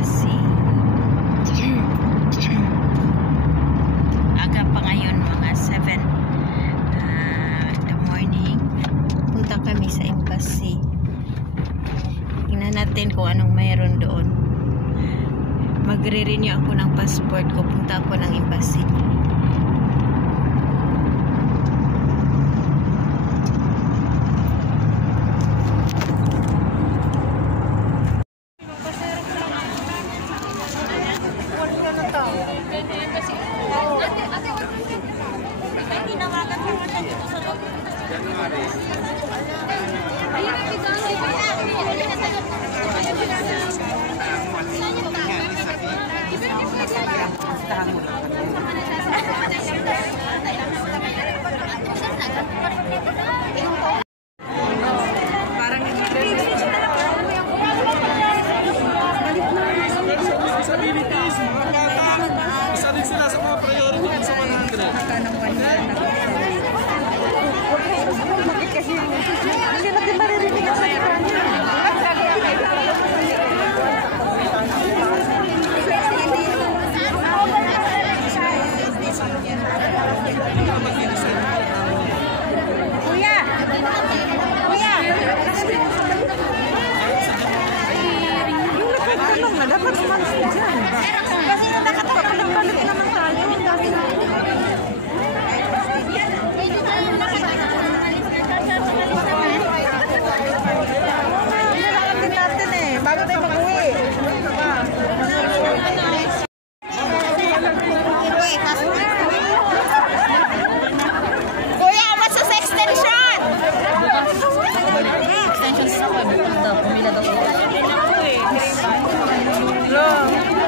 embassy. Aga pa ngayon, mga 7 in the morning. Punta kami sa embassy. Tingnan natin kung anong mayroon doon. Magre-renew ako ng passport ko. Punta ako ng embassy.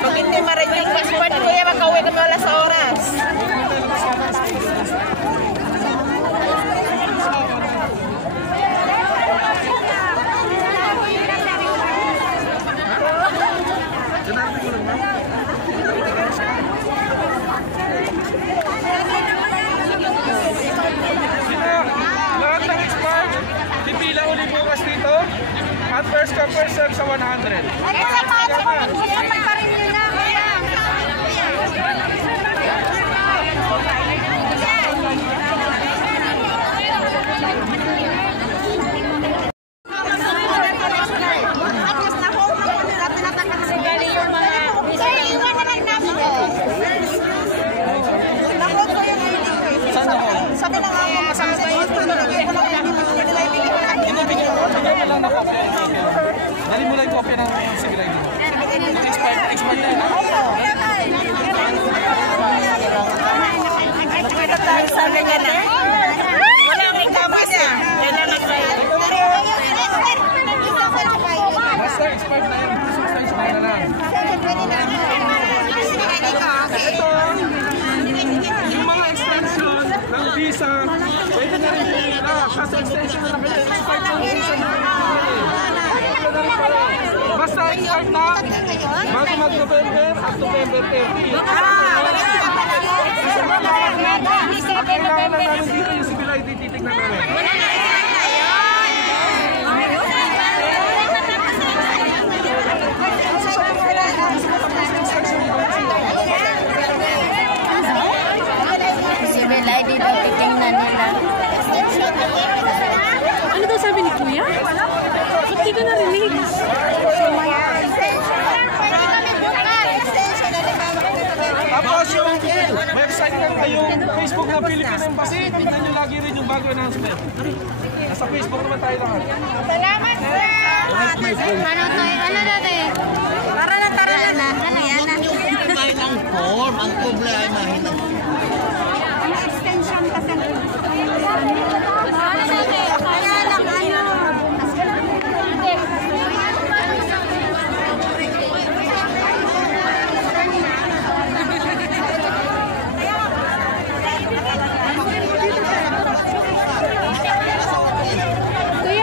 Pag hindi ma-renew yung passport ko, makauwi kami wala sa oras. Lahat ng expired, pipila ulit bukas dito. At first come, first serve sa 100. Dali mo lang yung kopya ng civil ID mo. Expired na yun, ha? Nakita tayo sa ganyan na. Walang reklamo siya. Basta expired na yun. Basta expired na lang. Ito, yung mga extension ng visa, pwede na rin pumila. Kasi extension na lang kayo. Expired ng visa na rin. Basta expired na, bago mag-November, at November 30. At kailangan na namin dito yung civil ID, titignan namin. Civil ID daw, titingnan nila. Ano daw sabi ni Kuya? Ba't di ka narinig? Tapos yung website ng yung Facebook ng Philippine Embassy, tignan nyo lagi rin yung bago announcement. Nasa Facebook naman tayo lahat. Salamat sir! Ano tayo? Ano dati? Tara na. Ano yan na? Kahit ang form, ang problema. Ang extension kasi. Kaya lang ano.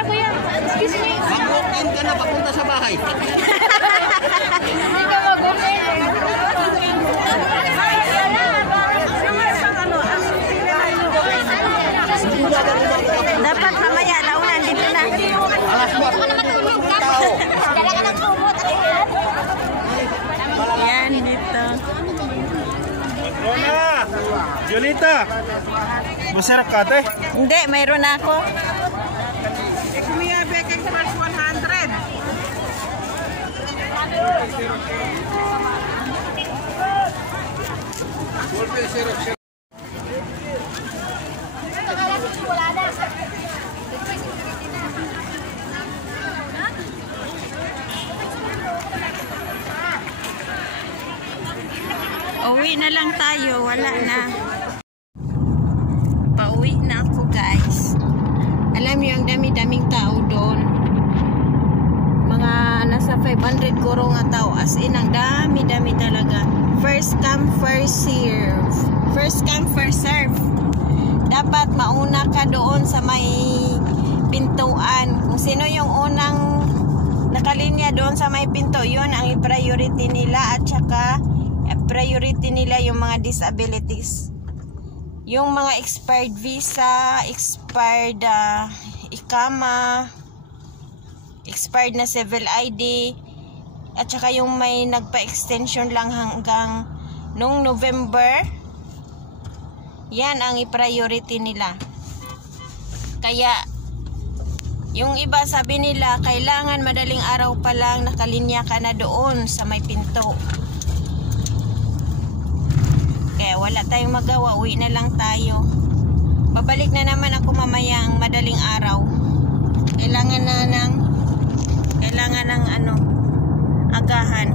Kuya, excuse me. Mag-walk-in ka na papunta sa bahay. Hindi ka mag-open. Dapat mamaya, nauna, dito na. Alas 4. Dala ka ng kumot. Yolita, masarap ka, te? Hindi, mayroon ako. Kuya Bekeng first 100. Uwi na lang tayo, wala na. Pauwi na ako, guys. Alam niyo, ang dami-daming tao doon. Mga nasa 500 guro nga tao. As in, ang dami-dami talaga. First come, first serve. First come, first serve. Dapat mauna ka doon sa may pintuan. Kung sino yung unang nakalinya doon sa may pinto, yun ang priority nila. At saka priority nila yung mga disabilities. Yung mga expired visa, expired ikama, expired na civil ID, at saka yung may nagpa-extension lang hanggang nung November, yan ang i-priority nila. Kaya yung iba sabi nila, kailangan madaling araw pa lang nakalinya ka na doon sa may pinto. Kaya wala tayong magawa, uwi na lang tayo. Babalik na naman ako mamayang madaling araw. Kailangan ng agahan.